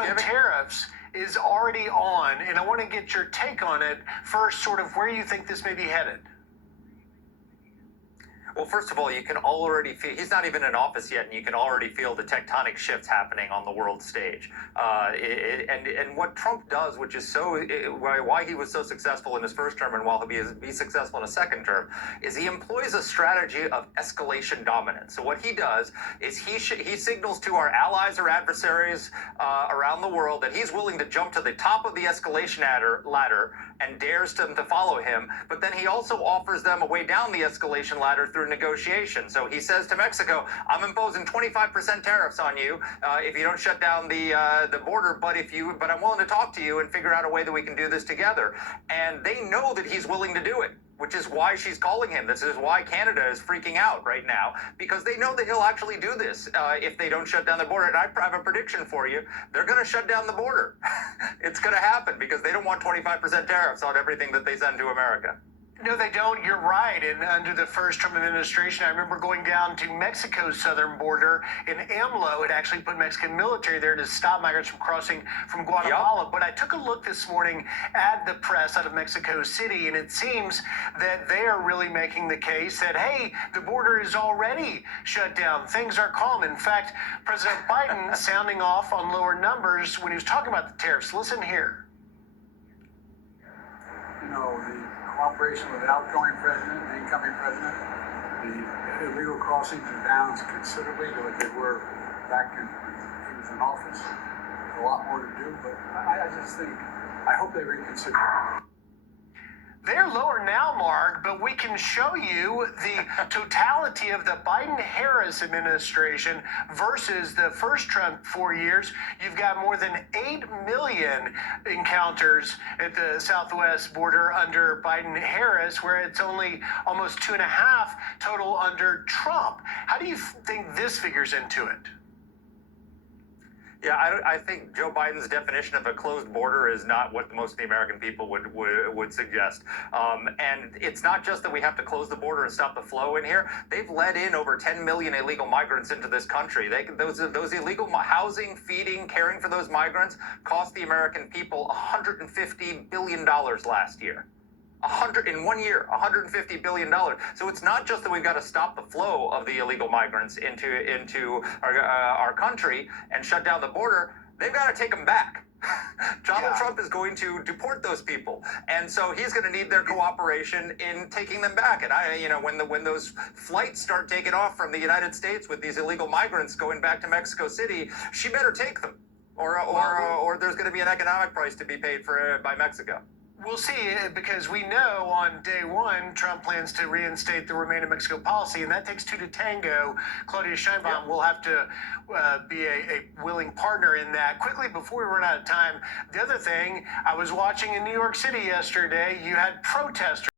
on tariffs is already on, and I want to get your take on it. First, sort of where you think this may be headed. Well, first of all, you can already feel he's not even in office yet, and you can already feel the tectonic shifts happening on the world stage. And what Trump does, which is why he was so successful in his first term, and why he'll be successful in a second term, is he employs a strategy of escalation dominance. So what he does is he signals to our allies or adversaries around the world that he's willing to jump to the top of the escalation ladder and dares them to follow him. But then he also offers them a way down the escalation ladder through negotiation. So he says to Mexico, I'm imposing 25% tariffs on you if you don't shut down the border, but I'm willing to talk to you and figure out a way that we can do this together. And they know that he's willing to do it, which is why she's calling him. This is why Canada is freaking out right now, because they know that he'll actually do this if they don't shut down the border. And I have a prediction for you. They're going to shut down the border. It's going to happen because they don't want 25% tariffs on everything that they send to America. No, they don't. You're right. And under the first Trump administration, I remember going down to Mexico's southern border, and AMLO had actually put Mexican military there to stop migrants from crossing from Guatemala. Yep. But I took a look this morning at the press out of Mexico City, and it seems that they are really making the case that, hey, the border is already shut down. Things are calm. In fact, President Biden sounding off on lower numbers when he was talking about the tariffs. Listen here. You know, the cooperation with the outgoing president, the incoming president, the illegal crossings are down considerably to what they were back when he was in office. There's a lot more to do, but I hope they reconsider. They're lower now, Mark, but we can show you the totality of the Biden-Harris administration versus the first Trump 4 years. You've got more than 8 million encounters at the southwest border under Biden-Harris, where it's only almost 2.5 total under Trump. How do you think this figures into it? Yeah, I think Joe Biden's definition of a closed border is not what most of the American people would suggest. And it's not just that we have to close the border and stop the flow in here. They've let in over 10 million illegal migrants into this country. Those illegal housing, feeding, caring for those migrants cost the American people $150 billion last year. In 1 year, $150 billion. So it's not just that we've got to stop the flow of the illegal migrants into our country and shut down the border. They've got to take them back. Donald Trump is going to deport those people, and so he's going to need their cooperation in taking them back. And when those flights start taking off from the United States with these illegal migrants going back to Mexico City, she better take them, or there's going to be an economic price to be paid by Mexico. We'll see, because we know on day one, Trump plans to reinstate the Remain in Mexico policy, and that takes two to tango. Claudia Sheinbaum will have to be a willing partner in that. Quickly, before we run out of time, the other thing, I was watching in New York City yesterday, you had protesters